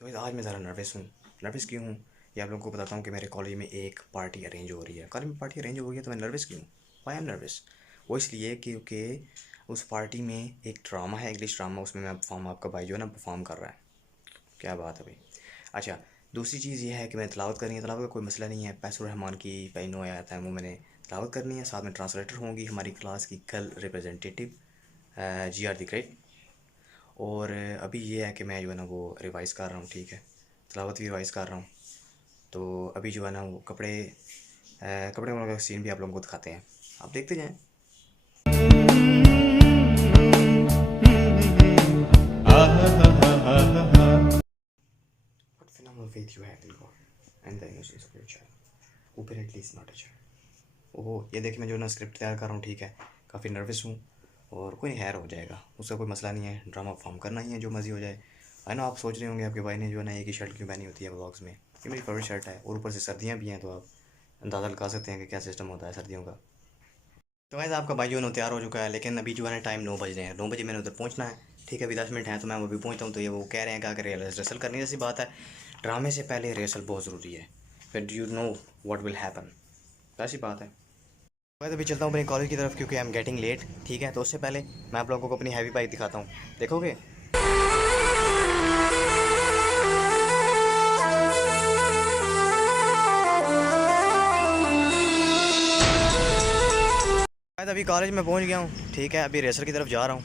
तो आज मैं ज़रा नर्वस हूँ। नर्वस क्यों हूँ ये आप लोगों को बताता हूँ कि मेरे कॉलेज में एक पार्टी अरेंज हो रही है। कॉलेज में पार्टी अरेंज हो रही है तो मैं नर्वस क्यों? Why am nervous? वो इसलिए क्योंकि उस पार्टी में एक ड्रामा है, इंग्लिश ड्रामा। उसमें मैं परफॉर्म, आपका भाई जो है ना परफॉर्म कर रहा है। क्या बात है भाई। अच्छा, दूसरी चीज़ ये है कि मैंने तलावत करनी है। तलावत का कोई मसला नहीं है। पैसुर रहमान की पैनो आया था वो मैंने तलावत करनी है। साथ में ट्रांसलेटर होंगी हमारी क्लास की girl representative ji are the great. और अभी ये है कि मैं जो है ना वो रिवाइज़ कर रहा हूँ, ठीक है, तलावत भी रिवाइज़ कर रहा हूँ। तो अभी जो है ना वो कपड़े वाला सीन भी आप लोगों को दिखाते हैं, आप देखते जाएं। What phenomenal faith you have in God and the innocence of your child, who apparently is not a child. ओहो, ये देखिए मैं जो है ना स्क्रिप्ट तैयार कर रहा हूँ, ठीक है। काफ़ी नर्वस हूँ और कोई हैर हो जाएगा, उसका कोई मसला नहीं है। ड्रामा परफॉर्म करना ही है, जो मर्जी हो जाए। है ना, आप सोच रहे होंगे आपके भाई ने जो है ना एक ही शर्ट क्यों पहनी होती है व्लॉग्स में। ये मेरी फेवरेट शर्ट है और ऊपर से सर्दियाँ भी हैं, तो आप अंदाज़ा लगा सकते हैं कि क्या सिस्टम होता है सर्दियों का। तो वैसे आपका भाई जो है ना तैयार हो चुका है, लेकिन अभी जो है ना टाइम 9 बज रहे हैं। 9 बजे मैंने उधर पहुंचना है, ठीक है। अभी 10 मिनट हैं तो मैं अभी पहुंचता हूँ। तो ये वो कह रहे हैं कि आकर रिहर्सल करनी है। जैसी बात है, ड्रामे से पहले रिहर्सल बहुत ज़रूरी है, फिर you know what will happen. ऐसी बात है। मैं तो अभी चलता हूँ अपने कॉलेज की तरफ क्योंकि आई एम गेटिंग लेट, ठीक है। तो उससे पहले मैं आप लोगों को अपनी हैवी बाइक दिखाता हूँ, देखोगे? मैं तो अभी कॉलेज में पहुँच गया हूँ, ठीक है। अभी रेसर की तरफ जा रहा हूँ।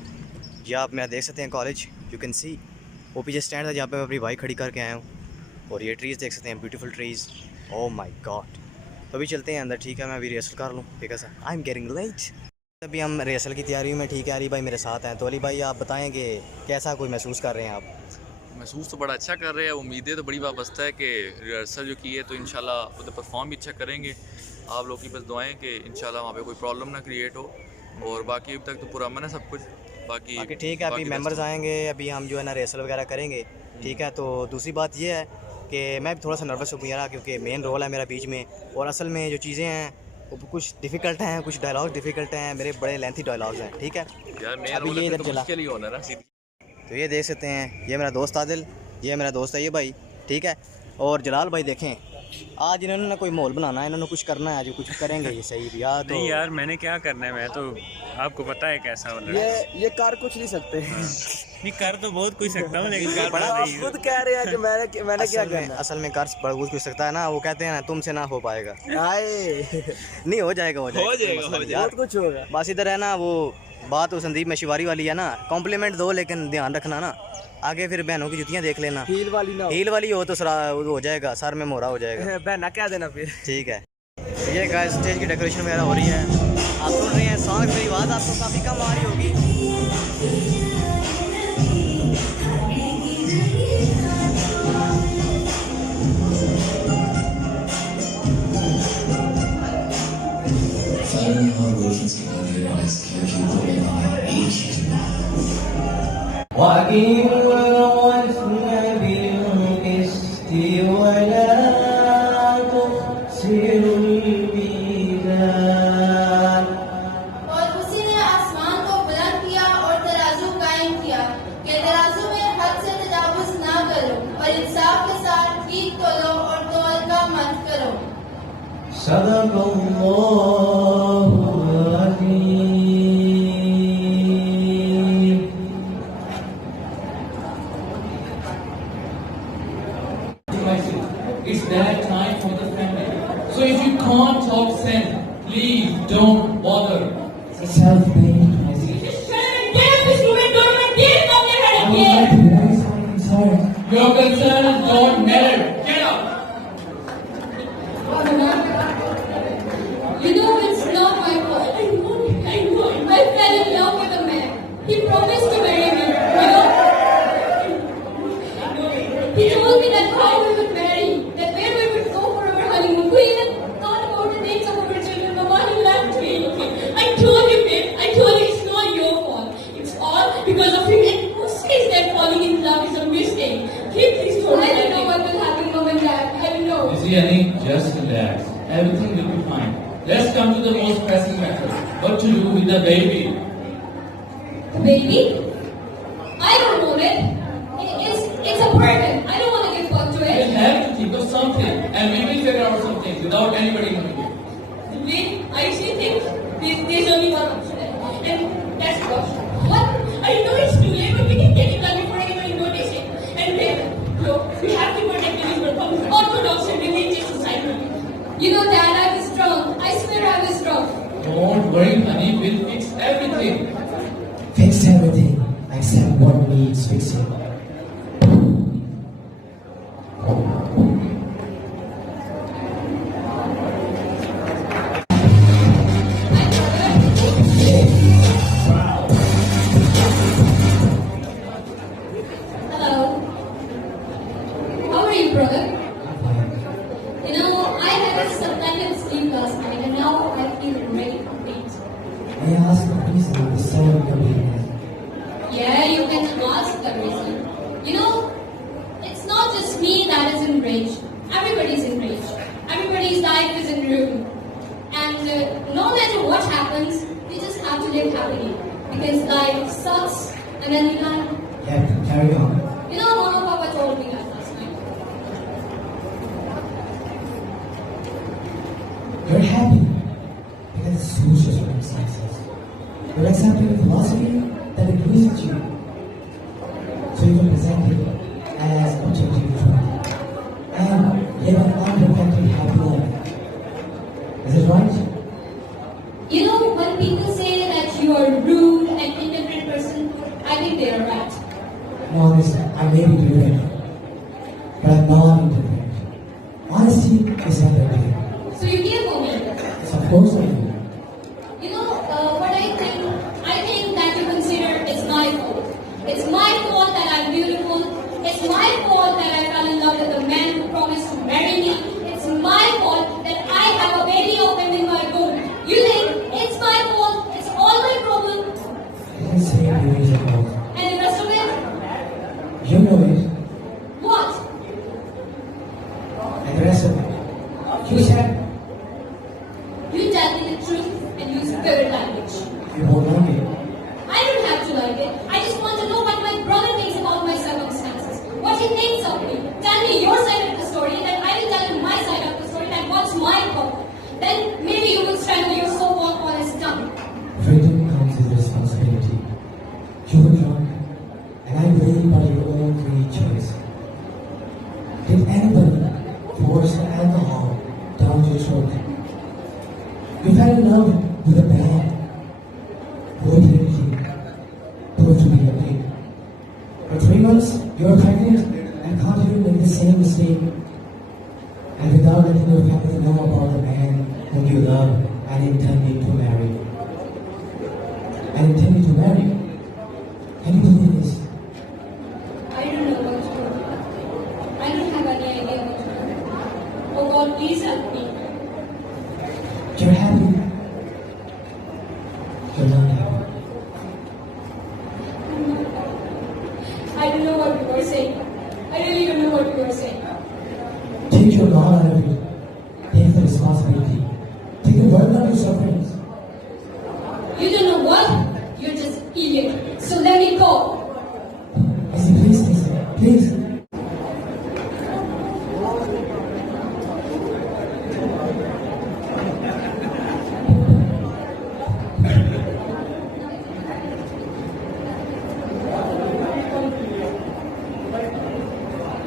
या आप मेरा देख सकते हैं कॉलेज, यू कैन सी। वो पीछे स्टैंड था जहाँ पे मैं अपनी बाइक खड़ी करके आया हूँ। और ये ट्रीज़ देख सकते हैं, beautiful trees. Oh my God. तो अभी चलते हैं अंदर, ठीक है। मैं अभी रेसल कर लूँ, ठीक है sir. I am getting late. अभी हम रेसल की तैयारी में, ठीक है। अली भाई मेरे साथ हैं। तो अली भाई आप बताएं कि कैसा कोई महसूस कर रहे हैं आप? महसूस तो बड़ा अच्छा कर रहे हैं। उम्मीदें तो बड़ी वाबस्ता है कि रिहर्सल जो की है तो इंशाल्लाह उधर परफॉर्म भी अच्छा करेंगे। आप लोग की बस दुआएं कि इंशाल्लाह वहाँ पे कोई प्रॉब्लम ना क्रिएट हो। और बाकी अभी तक तो पूरा अमन है सब कुछ। बाकी बाकी ठीक है, अभी बाकी रेस्ट मेंबर्स हो। आएंगे, अभी हम जो है ना रेसल वगैरह करेंगे, ठीक है। तो दूसरी बात ये है कि मैं भी थोड़ा सा नर्वस हूँ यार, क्योंकि मेन रोल है मेरा बीच में। और असल में जो चीज़ें हैं वो कुछ डिफ़िकल्ट हैं, कुछ डायलॉग डिफ़िकल्ट हैं, मेरे बड़े लेंथी डायलॉग्स हैं, ठीक है। यार मेन अभी रोल है ये फिर इधर तो चला। मुश्किल ही होना ना सीधी। तो ये देख सकते हैं, ये मेरा दोस्त आदिल, ये मेरा दोस्त है ये भाई, ठीक है। और जलाल भाई देखें, आज इन्होंने ना कोई माहौल बनाना है, इन्होंने कुछ करना है, आज कुछ करेंगे ये सही भैया। तो नहीं यार, मैंने क्या करना है, मैं तो आपको पता है कैसा वाला ये कर कुछ नहीं सकते। हाँ। नहीं, कर तो बहुत कुछ सकता हूँ लेकिन कर बड़ा तो आप नहीं। खुद कह रहे हैं कि मैंने क्या करना असल में कर्ज बड़ा कुछ सकता है ना, वो कहते हैं ना तुमसे ना हो पाएगा। आए नहीं, हो जाएगा, हो जाएगा, हो कोई जाएगा, मसला हो नहीं जाएगा। यार। बहुत कुछ होगा। बस इधर है ना वो बात, वो संदीप में शिवारी वाली है ना, कॉम्प्लीमेंट दो लेकिन ध्यान रखना ना, आगे फिर बहनों की जुतियां देख लेना। हील वाली ना हो। हील वाली हो तो वो हो जाएगा, सर में मोहरा हो जाएगा, बहना क्या देना फिर। ठीक है। ये गाइस स्टेज की डेकोरेशन वगैरह हो रही है, आप सुन रहे हैं सॉन्ग। मेरी आवाज़ आपको काफ़ी कम आ रही होगी। और उसी ने आसमान को बुलंद किया और तराजू कायम किया कि तराजू में हद से तजावुज ना करो और इंसाफ के साथ ठीक तोलो और तौल का मत करो। It's that time for the family. So if you can't talk sense, please don't bother. It's a self-made message. Your concerns don't matter. Get up. You know it's not my fault. I know. I fell in love with a man. He promised to marry me. You know? He told me that how we would marry, that where we would go for our honeymoon. We even thought about the names of our children. Mama, he left me. I told you, babe. I told you it's not your fault. It's all because of him. And who says that falling in love is a mistake? Please don't. I don't know what will happen, Mom and Dad. I don't know. You see, Annie, just relax. Everything will be fine. Let's come to the most pressing matter. What to do with the baby? The baby? I don't want it. It's a burden. I don't want to something, and we will figure out something without anybody knowing it. The way I see things, there's only one option, and that's adoption. What? I know it's too late, but we can get it done before anybody notices it. And then, look, we have to protect the people from orthodox and religious society. You know, Dad, I was strong. I swear I was strong. Don't worry, honey, we'll fix everything. Fix everything except what needs fixing. Hello. How are you, brother? You know, I had a substantial sleep last night, and now I feel really complete. May I ask the reason the soul of the Yeah, you can ask the reason. You know, it's not just me that is enraged. Everybody's enraged. Everybody's life is in ruin. And no matter what happens, we just have to live happily. Because life sucks, and then you can. Yeah, carry on. You know, Mama Papa told me that last night. You're happy because it's social circumstances. You're accepting a philosophy that agrees with you. So you can present it as objective truth and live an unprotected happy life. Is it right? You know, when people say that you are rude and indifferent person, I think they are right. No, honestly, I may be different, but I'm not indifferent. Honesty is everything. So you care for me. So of course I do. You know, what I think that you consider it's my fault. It's my fault that I'm beautiful. It's my fault that I fell in love with a man who promised to marry me. It's my fault that I have a baby of him in my womb. You think it's my fault? It's all my problem. It is saying you is about. And the rest of it? You know it, What? and the rest of it. You said You tell me the truth and use spirit language. you won't like it. I don't have to like it. I just want to know what my brother thinks about my circumstances. What he thinks of me. Tell me your side of the story, and then I will tell him my side of the story, and what's my problem. Then maybe you will strangle your so-called honest tongue. Freedom comes with responsibility. You were drunk, and I believe by your own free choice. Did anybody force the alcohol down your throat? You fell in love with a man who apparently proved to be a pig. For 3 months, you are pregnant and continue to make the same mistake. And without letting your family know about the man whom you love and intended to marry. And intended to marry. Can you believe this? I don't know what to do. I don't have any idea what to do. Oh God, please help me. You're happy. You're not happy. I don't know what you are saying. I really don't know what you are saying. Take your God out of it. Take the responsibility. Take the burden of your sufferings. You don't know what? You're just idiot. So let me go. Listen, please, listen. Please.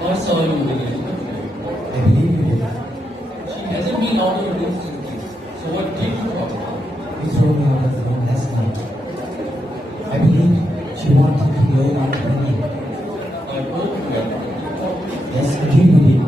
Or saw you again. I believe you did. She hasn't been out of your room since this. So what did you talk about? You threw me out of the room last night. I believe she wanted to know my opinion. I hope you are. Yes, indeed we did.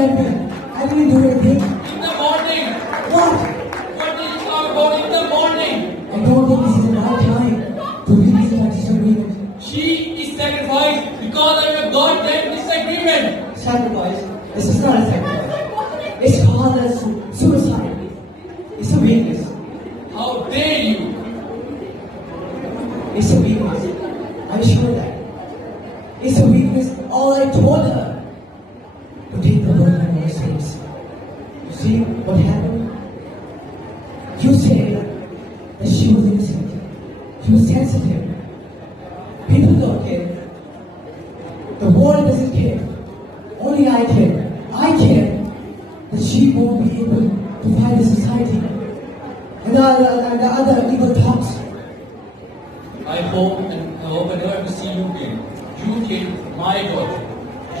get me. I didn't do anything. In the morning. What? What did you talk about in the morning? I don't think this is the right time to release that disagreement. She is sacrificed because of your goddamn disagreement. Sacrifice? This is not a sacrifice. It's called as suicide. It's a weakness. How dare you? It's a weakness. I'm sure that. It's a weakness. All I told her to take the burden on her face. You see what happened? You say that she was innocent. She was sensitive. People don't care. The world doesn't care. Only I care. I care that she won't be able to fight the society and the other evil thoughts. I hope I never have to see you again. You killed my daughter.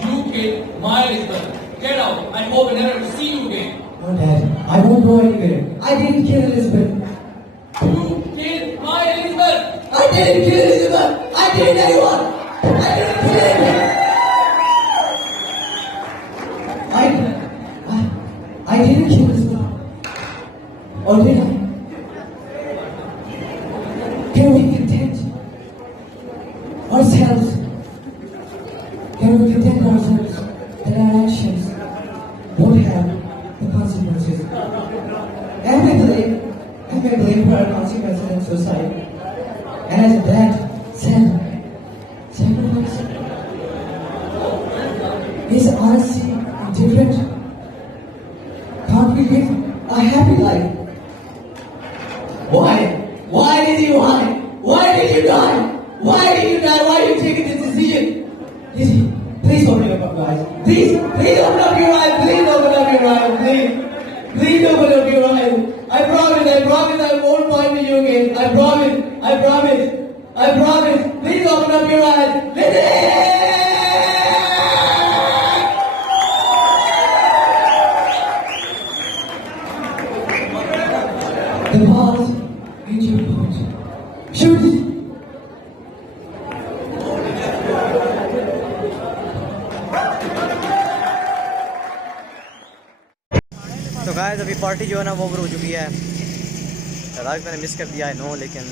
You killed my husband. Get out. I hope I never have to see you again. No, Dad. I won't go anywhere. I didn't kill Elizabeth. You killed my Elizabeth. I didn't kill Elizabeth. I didn't anyone. I didn't kill anyone. I didn't kill Elizabeth. Or did I? Can we content ourselves? Can we content ourselves that our actions won't have the consequences? And we blame for our consequences in society. And as that sacrifice is honesty indifferent? Can't we live a happy life? Why? Why did you die? Why did you die? Why did you die? Why did you take this decision? Please open up, guys. Please open up your eyes. Please open up your eyes. Please open up your eyes. I promise I won't find you again. I promise. Please open up your eyes. The balls reach your point. Shoot it. तो guys अभी party जो है ना वो over हो चुकी है। राज मैंने मिस कर दिया है नो, लेकिन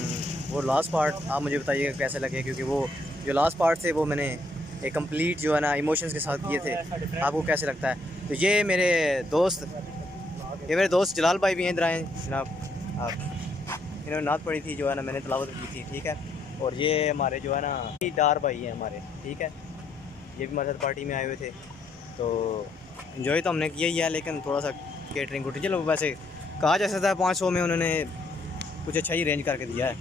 वो लास्ट पार्ट आप मुझे बताइएगा कैसे लगे, क्योंकि वो जो लास्ट पार्ट थे वो मैंने एक कंप्लीट जो है ना इमोशंस के साथ किए थे। आपको कैसे लगता है? तो ये मेरे दोस्त जलाल भाई भी हैं, इधर आए जनाब। आप इन्होंने नात पढ़ी थी जो है ना, मैंने तलावत की थी, ठीक है। और ये हमारे जो है ना डार भाई हैं हमारे, ठीक है। ये भी हमारे साथ पार्टी में आए हुए थे। तो इन्जॉय तो हमने किया ही है, लेकिन थोड़ा सा केटरिंग को चलो वैसे कहा जा सकता है 500 में उन्होंने कुछ अच्छा ही अरेंज करके दिया है।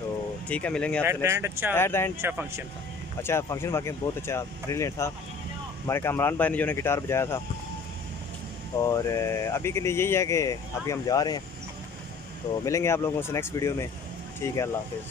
तो ठीक है, मिलेंगे आपसे नेक्स्ट। एट द एंड अच्छा फंक्शन था। अच्छा फंक्शन वाकई बहुत अच्छा ब्रिलियंट था। हमारे कामरान भाई ने जो है गिटार बजाया था। और अभी के लिए यही है कि अभी हम जा रहे हैं, तो मिलेंगे आप लोगों से नेक्स्ट वीडियो में। ठीक है, अल्लाह हाफिज़।